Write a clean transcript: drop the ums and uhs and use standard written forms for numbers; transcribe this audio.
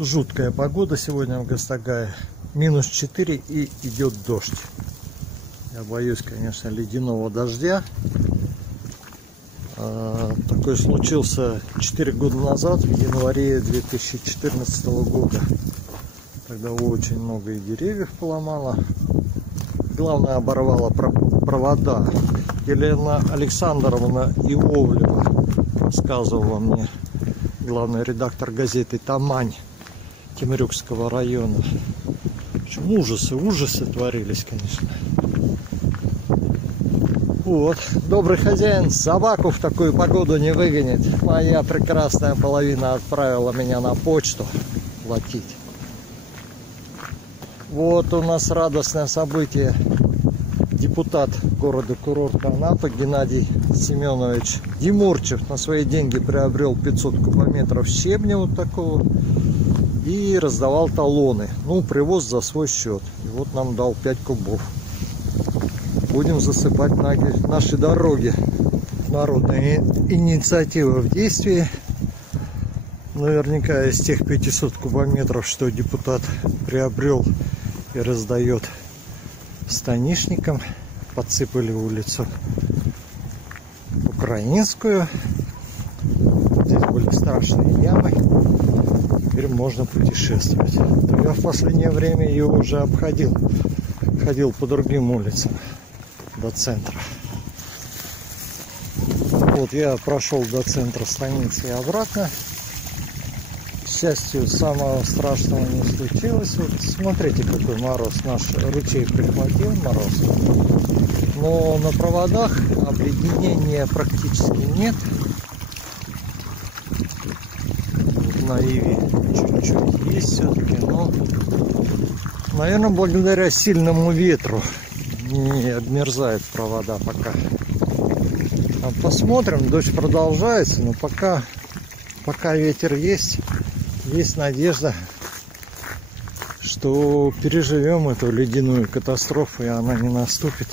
Жуткая погода сегодня в Гастогае. -4 и идет дождь. Я боюсь, конечно, ледяного дождя. Такой случился 4 года назад, в январе 2014 года. Тогда очень много и деревьев поломало. Главное, оборвало провода. Елена Александровна Иовлева рассказывала мне, главный редактор газеты «Тамань» Темрюкского района. В общем, ужасы творились, конечно. Вот, добрый хозяин собаку в такую погоду не выгонит. Моя прекрасная половина отправила меня на почту платить. Вот у нас радостное событие. Депутат города-курорта Анапы Геннадий Семенович Демурчев на свои деньги приобрел 500 кубометров щебня вот такого и раздавал талоны. Ну, привоз за свой счет. И вот нам дал 5 кубов. Будем засыпать наши дороги. Народная инициатива в действии. Наверняка из тех 500 кубометров, что депутат приобрел и раздает станишникам, подсыпали улицу Украинскую. Здесь были страшные ямы. Теперь можно путешествовать. Я в последнее время ее уже обходил. Ходил по другим улицам до центра. Вот я прошел до центра станицы и обратно. К счастью, самого страшного не случилось. Вот смотрите, какой мороз. Наш ручей прихватил мороз. Но на проводах обледенения практически нет. Вот на Иве чуть-чуть есть все-таки, но, наверное, благодаря сильному ветру не обмерзают провода пока. Посмотрим, дождь продолжается, но пока ветер есть надежда, что переживем эту ледяную катастрофу, и она не наступит.